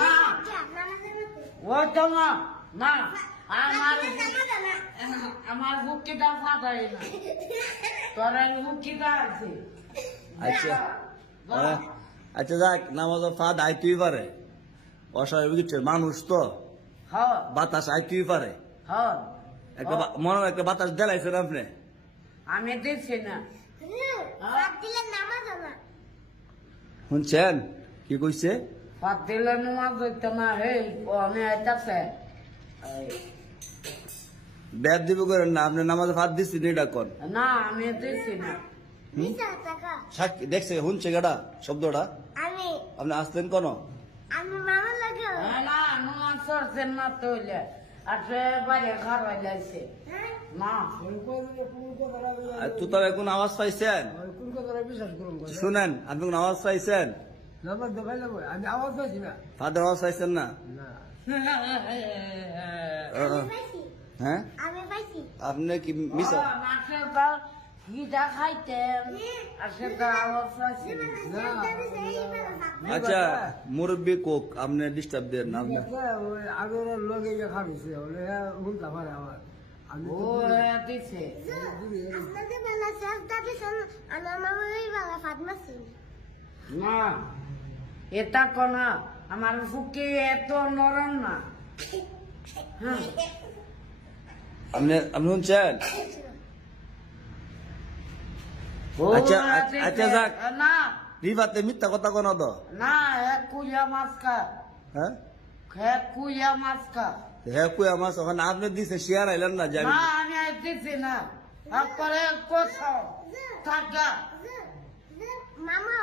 না ও তোমা না আমার আমার ফাটাই না তোর আছে আচ্ছা। আচ্ছা যাক নামাজ ফাদ আইতেই পারে। অস্বাভাবিক কিছু মানুষ তো। হ্যাঁ। বাতাস আইতেই পারে। হ্যাঁ। একটা মনে হয় একটা বাতাস দেলাইছেন আপনি। আমি দিচ্ছি না। শুনছেন? কি কইছে? পাত দিলে নামাজ হইতো না হে ও আমি আইতাছে ব্যাদ দিব করেন না আপনি নামাজ ফাদ দিচ্ছি এটা কর না আমি দিচ্ছি না। দেখছে শুনছে গেটা শব্দটা? আমি আপনি আসতেন কোন? হ্যাঁ, হ্যাঁ তো তবে কোন আওয়াজ পাইছেন? শুনেন আপনি কোন আওয়াজ পাইছেন? যাব আওয়াজ না পাইছেন না না আমি পাইছি হ্যাঁ আমি পাইছি আপনি কি মিস আচ্ছা মুরব্বী কোক আপনি ডিস্টার্ব দেন না আগের লগে খাবিছে ওলে উল্টা পারে আমার আপনাদের বেলা মামা বেলা ফাতমা না এটা কোনা আমার ফুকি এত নরম না। হ্যাঁ। আপনি আপনি শুনছেন? আচ্ছা, দিছে। আচ্ছা, যাক। না। রিভাতে মিথ্যা কথা কোন তো। না হে কুইয়া মাছ কা হ্যাঁ? হে কুইয়া মাছ কা হ্যাঁ আমার ওখানে আপনি দিছে শেয়ার আইলেন না আমি না আমি আর দিছি না। তারপরে কোথাও? থাকা মামা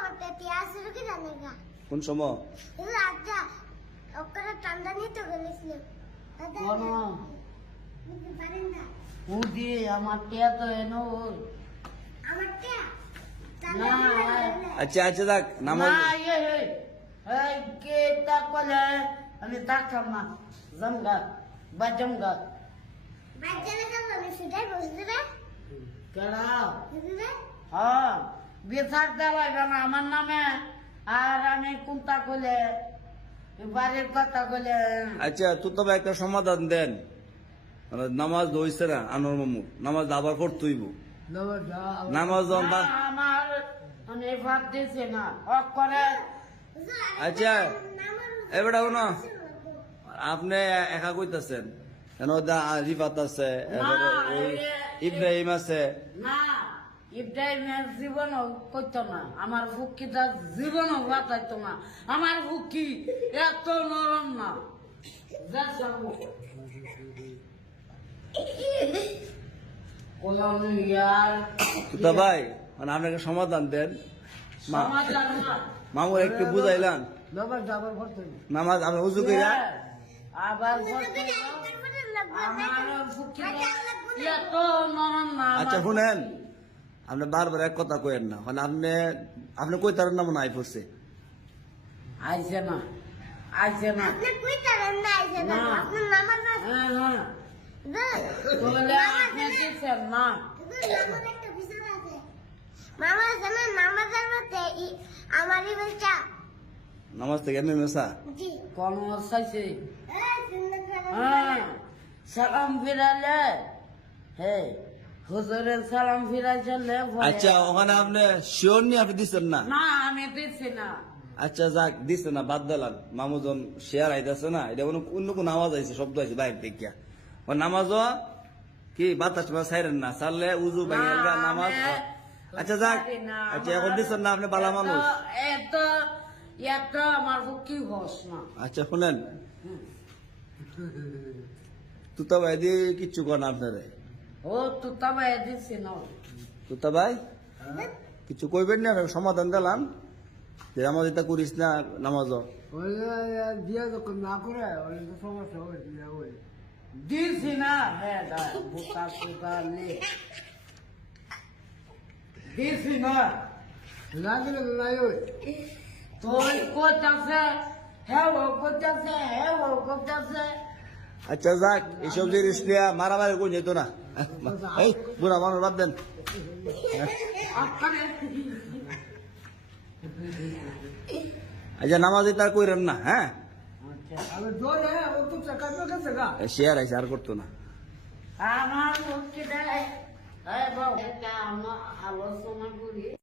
জানে কোন সময় আচ্ছা আচ্ছা দেখ নাম কে তাক বলে আমি তাক থামা জমগা বা জমগা বাচ্চারা কেমন সেটাই বুঝতে পারে কেডা হ্যাঁ বেসার দেওয়া আমার নামে আর আমি কোনটা কলে বাড়ির কথা কলে আচ্ছা তো তবে একটা সমাধান দেন। মানে নামাজ দইছে না আনোর মামু নামাজ আবার পড়তেইব। নামাজ না, আমার আমি ভাব দিছে না। অক করে। আচ্ছা এবারে শুনো আপনি একা কইতাছেন। কেন দা রিফাত আছে ইব্রাহিম আছে। না ইব্রাহিমের করতো না আমার বাঁচাইতো না আমার এত নরম না। ভাই মানে আপনাকে সমাধান দেন। মামুর একটু বুঝাইলাম। নামাজ আপনি উজু কইরা। আবার আমার বুকিটা এত নরম না আমার আচ্ছা শুনেন। আপনি বারবার এক কথা কইেন না। মানে আপনি আপনি কই তার নাম নাই পড়ছে আইছে না। আইছে না। আপনি কই তারেন না আইছে না। না। আপনার নাম্বার না হ্যাঁ হ্যাঁ। বলে মামা আপনি না। মামা নামাজের মধ্যে আমারই নামাজ থেকে এমনি মেসা? জি। কোন হ্যাঁ। সালাম ফিরালে। হে। হুজুরের সালাম ফিরাইছিলে আচ্ছা ওখানে আপনি শিওর নি আপনি দিচ্ছেন না? না আমি দিচ্ছি না। আচ্ছা যাক দিচ্ছে না বাদ দিলাম। মামুজন শেয়ার আইতেছে না এটা কোনো অন্য কোন আওয়াজ আইছে শব্দ আছে বাইরে দেখিয়া। ও নামাজ কি বাতাস সাইরেন না সারলে উজু গা নামাজ আচ্ছা যাক আচ্ছা এখন দিচ্ছেন না আপনি বালা মানুষ। এত- এত এত আমার বুকি হস না। আচ্ছা শুনেন। তুতা ভাই দিয়ে কিচ্ছু কর না আপনারে। ও তো তবে দিচ্ছি না তুতা ভাই কিছু কইবেন না সমাধান দিলাম। যে নামাজ এটা করিস না নামাজ দিয়ে যখন না করে সমস্যা হবে ওই। দিছি না হ্যাঁ বুকা দিছি না লাগলে তো ওই? তোর কোথাছে হ্যাঁ ও কোথাছে হ্যাঁ ও কোথাছে আচ্ছা যাক এইসব জিনিস নিয়ে মারামারি করে, যেত না। এই, বুড়া মানুষ, বাদ দেন। আচ্ছা নামাজ এটা কইরেন না হ্যাঁ? শেয়ার আইসে আর করতো না। আমার